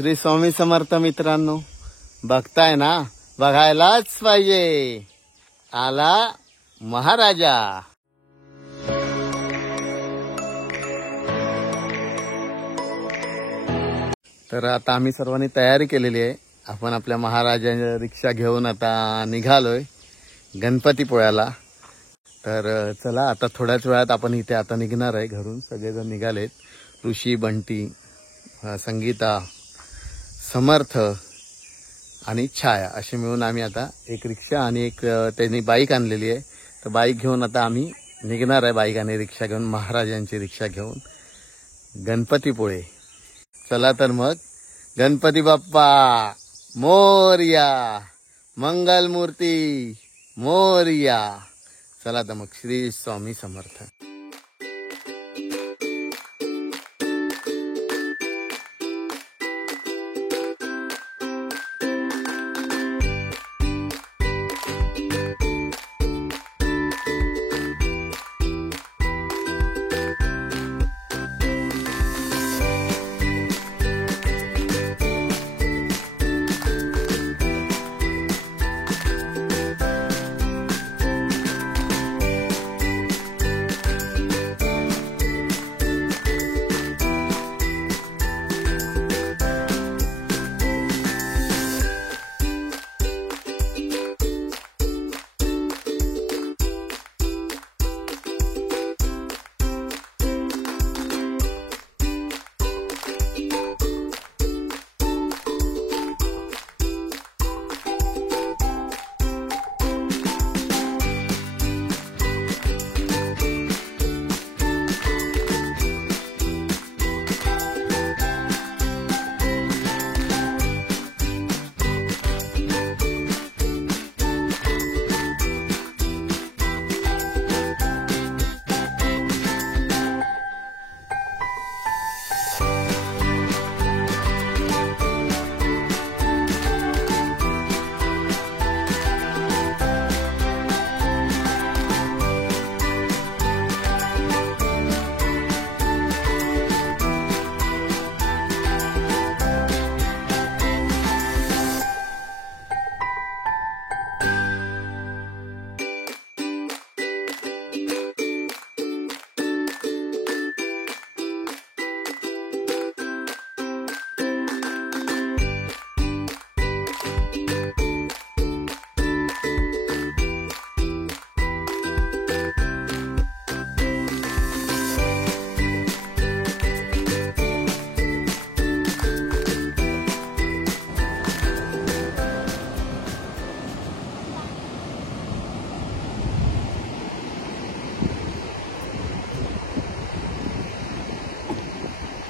श्री स्वामी समर्थ मित्रांनो, बघताय ना, बघायलाच पाहिजे. आला महाराजा. तर आता आम्ही सर्वांनी तयारी केलेली आहे. आपण आपल्या महाराजांच्या रिक्षा घेऊन आता निघालोय गणपतीपुळ्याला. तर चला आता थोड्याच वेळात आपण इथे आता निघणार आहे घरून. सगळेजण निघालेत. ऋषी, बंटी, संगीता, समर्थ आणि छाया असे मिळून आम्ही आता एक रिक्षा आणि एक त्यांनी बाईक आणलेली आहे. तर बाईक घेऊन आता आम्ही निघणार आहे, बाईक आणि रिक्षा घेऊन, महाराजांची रिक्षा घेऊन गणपतीपुळे. चला तर मग, गणपती बाप्पा मोरया, मंगलमूर्ती मोरया. चला तर मग, श्री स्वामी समर्थ.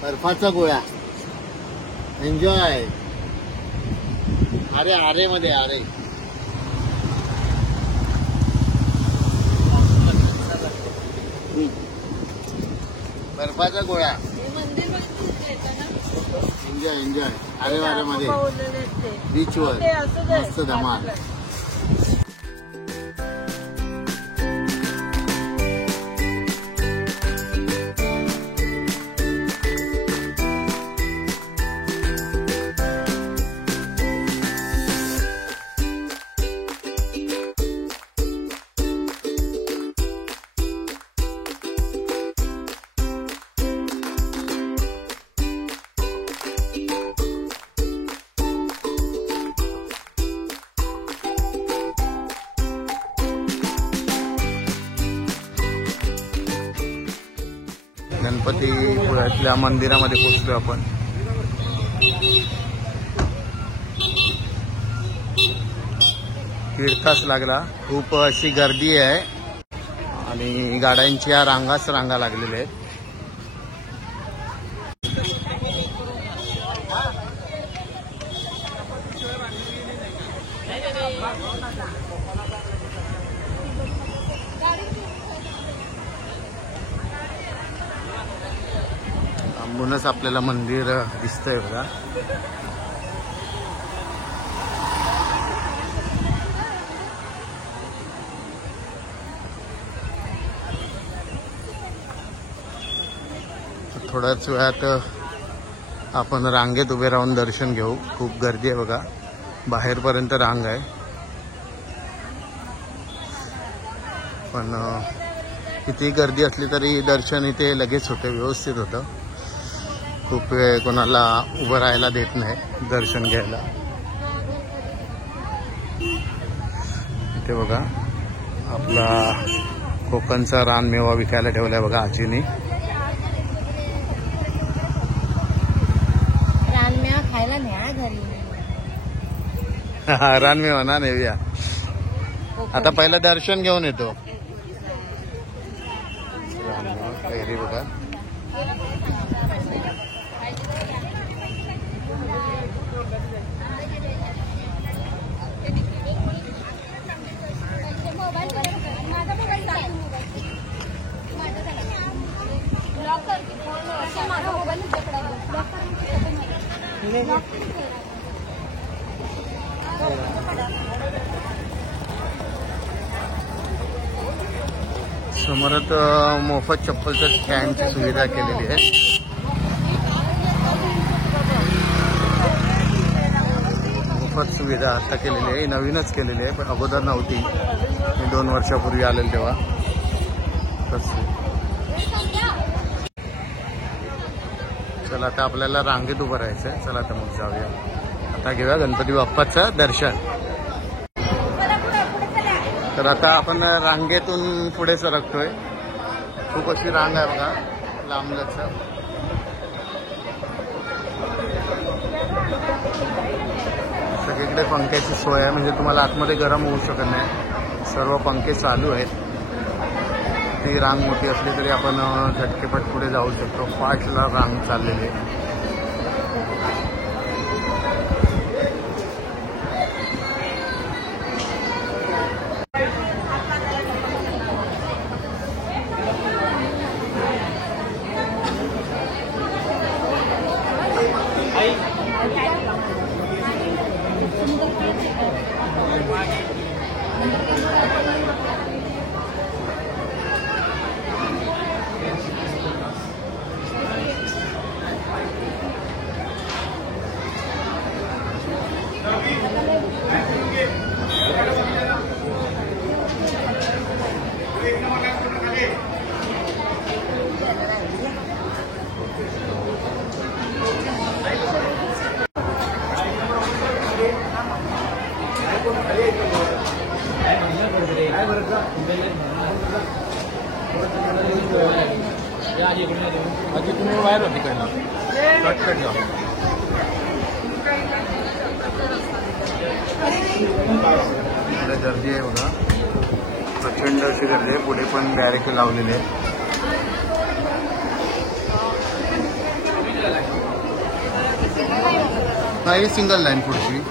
बर्फाचा गोळा एन्जॉय. आरे मध्ये आरे. बर्फाचा गोळा एन्जॉय आरे वाऱ्यामध्ये बीचवर मस्त धमाल. गणपतीपुळ्यातल्या मंदिरामध्ये पोहोचलो आपण. दीड तास लागला. खूप अशी गर्दी आहे आणि गाड्यांच्या रांगाच रांगा लागलेल्या आहेत. लांबूनच आपल्याला मंदिर दिसतंय बघा. थोड्याच वेळात आपण रांगेत उभे राहून दर्शन घेऊ. खूप गर्दी आहे बघा, बाहेरपर्यंत रांग आहे. पण किती गर्दी असली तरी दर्शन इथे लगेच होते, व्यवस्थित होतं. खूप वेळ कोणाला उभं राहायला देत नाही दर्शन घ्यायला. इथे बघा आपला कोकणचा रानमेवा विकायला ठेवलाय बघा आजीनी. रानमेवा खायला न्या घरी. रानमेवा ना नेऊया. आता पहिलं दर्शन घेऊन येतो. कैरी बघा. समोरच मोफत चप्पलचं स्टँडची सुविधा केलेली आहे. मोफत सुविधा आता केलेली आहे, नवीनच केलेली आहे, पण अगोदर नव्हती. मी 2 वर्षापूर्वी आलेलो तेव्हा. चला आता आपल्याला रांगेत उभं राहायचं आहे. चला आता मग जाऊया. आता घेऊया गणपती बाप्पाचं दर्शन. तर आता आपण रांगेतून पुढे सरकतोय. खूप अशी रांग आहे बघा, लांबलच. सगळीकडे पंख्याची सोय आहे, म्हणजे तुम्हाला आतमध्ये गरम होऊ शकत नाही. सर्व पंखे चालू आहेत. ती रांग मोठी असली तरी आपण झटकेपट पुढे जाऊ शकतो. 5ला रांग चाललेली आहे. आधी तुम्ही बाहेर होती काय ना कटकट जाऊ. इकडे गर्दी आहे बघा, प्रचंड अशी गर्दी आहे. पुढे पण बॅरिकेड लावलेले आहे. नाही सिंगल लाईन पुढची.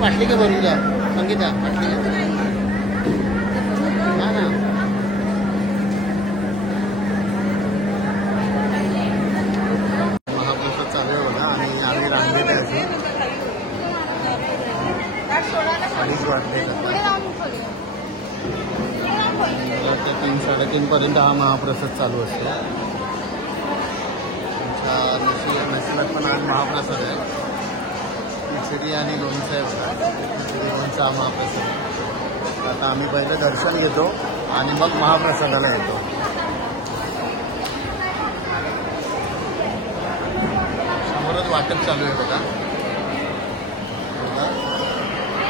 वाटली का भरून द्या संगीता, वाटली ना ना. महाप्रसाद चालू आहे बघा आणि आम्ही रांगेत आहे. अडीच वाजले. 3-3:30 पर्यंत हा महाप्रसाद चालू असतो. नशिबात पण आज महाप्रसाद आहे. खिचडी आणि लोणचं आहे बघा. खिचडी लोणचा महाप्रसाद. आता आम्ही पहिलं दर्शन घेतो आणि मग महाप्रसादाला येतो. समोरच वाटप चालू आहे बघा.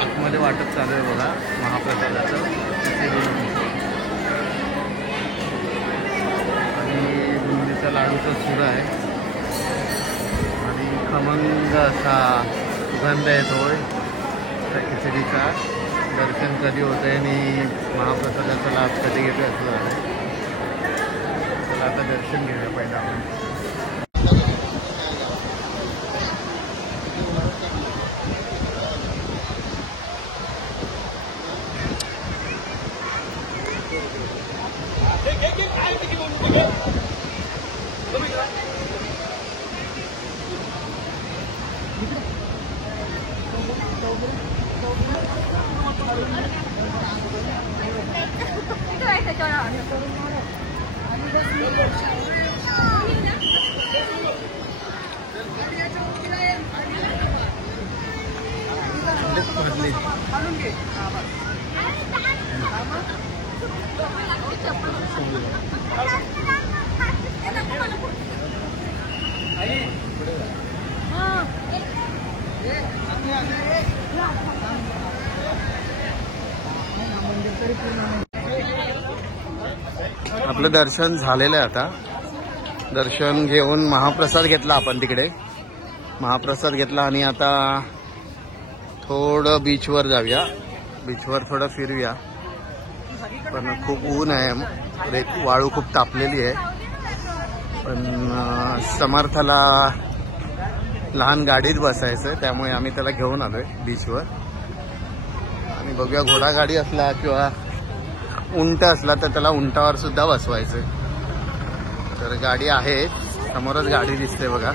आतमध्ये वाटप चालू आहे बघा महाप्रसादाचं. आणि बुंदीचा लाडूचा सुरा आहे आणि खमंग असा सुगंध येतोय त्या खिचडीचा. दर्शन कधी होतंय आणि महाप्रसादाचा लाभ कधी घेतोय असं झालं. चला आता दर्शन घेऊया पहिलं आपण. आपलं दर्शन झालेलं आहे. आता दर्शन घेऊन महाप्रसाद घेतला आपण तिकडे. महाप्रसाद घेतला आणि आता थोडं बीचवर जाऊया. बीचवर थोडं फिरूया. पण खूप ऊन आहे, वाळू खूप तापलेली आहे. पण समर्थाला लहान गाडीत बसायचं, त्यामुळे आम्ही त्याला घेऊन आलोय बीचवर. आणि बघूया, घोडागाडी असला किंवा उंट असला तर त्याला उंटावर सुद्धा बसवायचं. तर गाडी आहे, समोरच गाडी दिसते बघा.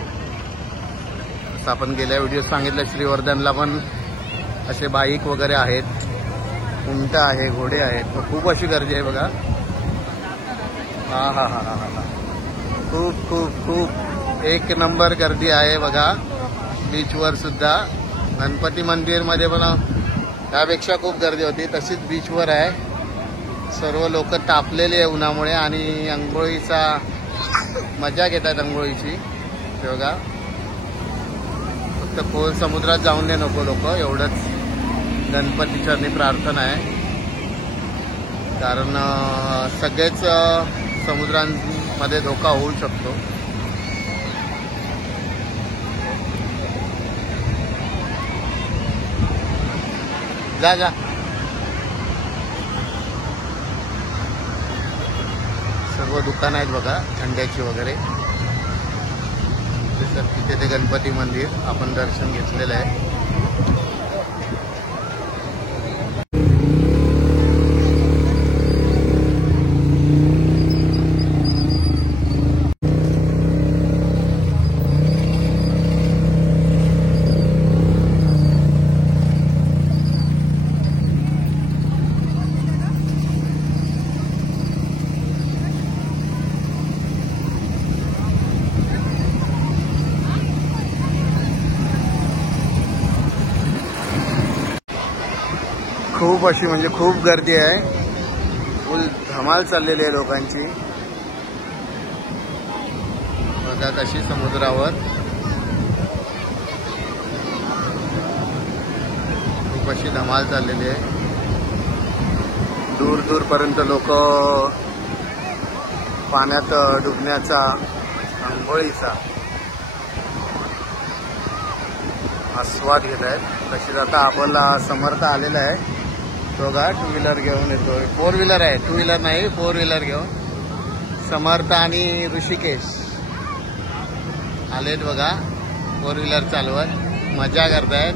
असं आपण गेल्या व्हिडिओत सांगितलं, श्रीवर्धनला पण असे बाईक वगैरे आहेत, उंट आहे, घोडे आहेत. खूप अशी गर्दी आहे बघा. हा हा हा हा हा, खूप खूप खूप एक नंबर गर्दी आहे बघा बीचवर सुद्धा. गणपती मंदिरमध्ये पण त्यापेक्षा खूप गर्दी होती, तशीच बीचवर आहे. सर्व लोक तापलेले आहे उन्हामुळे आणि अंघोळीचा मजा घेतात अंघोळीची. बघा, फक्त खोल समुद्रात जाऊन दे नको लोक, एवढंच गणपतीचरणी प्रार्थना आहे. कारण सगळेच समुद्रांमध्ये धोका होऊ शकतो. जा जा. सर्व दुकान आहेत बघा थंड्याची वगैरे. तिथे ते गणपती मंदिर आपण दर्शन घेतलेलं आहे. खूप अशी म्हणजे खूप गर्दी आहे, फुल धमाल चाललेली आहे लोकांची. बघा कशी समुद्रावर खूप अशी धमाल चाललेली आहे. दूर दूरपर्यंत लोक पाण्यात डुबण्याचा, आंघोळीचा आस्वाद घेत आहेत. तशीच आता आपला समर्थ आलेला आहे. तो का टू व्हीलर घेऊन येतोय, 4 व्हीलर आहे, 2 व्हीलर नाही, 4 व्हीलर घेऊन समर्थ आणि ऋषिकेश आलेत बघा. 4 व्हीलर चालवत मजा करतायत.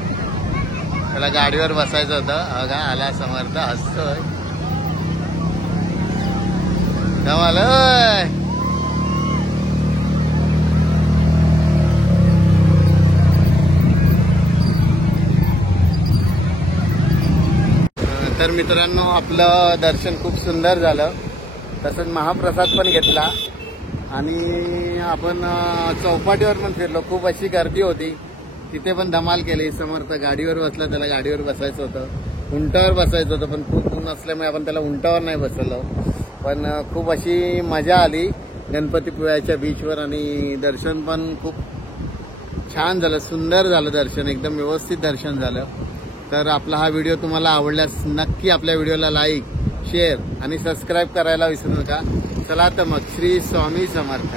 त्याला गाडीवर बसायचं होतं. बघा आला समर्थ, हसतोय. धमाल. तर मित्रांनो, आपलं दर्शन खूप सुंदर झालं. तसंच महाप्रसाद पण घेतला आणि आपण चौपाटीवर पण फिरलो. खूप अशी गर्दी होती, तिथे पण धमाल केली. समर्थ गाडीवर बसला, त्याला गाडीवर बसायचं होतं, उंटावर बसायचं होतं, पण खूप ऊन असल्यामुळे आपण त्याला उंटावर नाही बसवलं. पण खूप अशी मजा आली गणपतीपुळ्याच्या बीचवर आणि दर्शन पण खूप छान झालं, सुंदर झालं दर्शन, एकदम व्यवस्थित दर्शन झालं. तर आपला हा व्हिडिओ तुम्हाला आवडल्यास नक्की आपल्या व्हिडिओला लाईक, शेअर आणि सबस्क्राईब करायला विसरू नका. चला तर मग, श्री स्वामी समर्थ.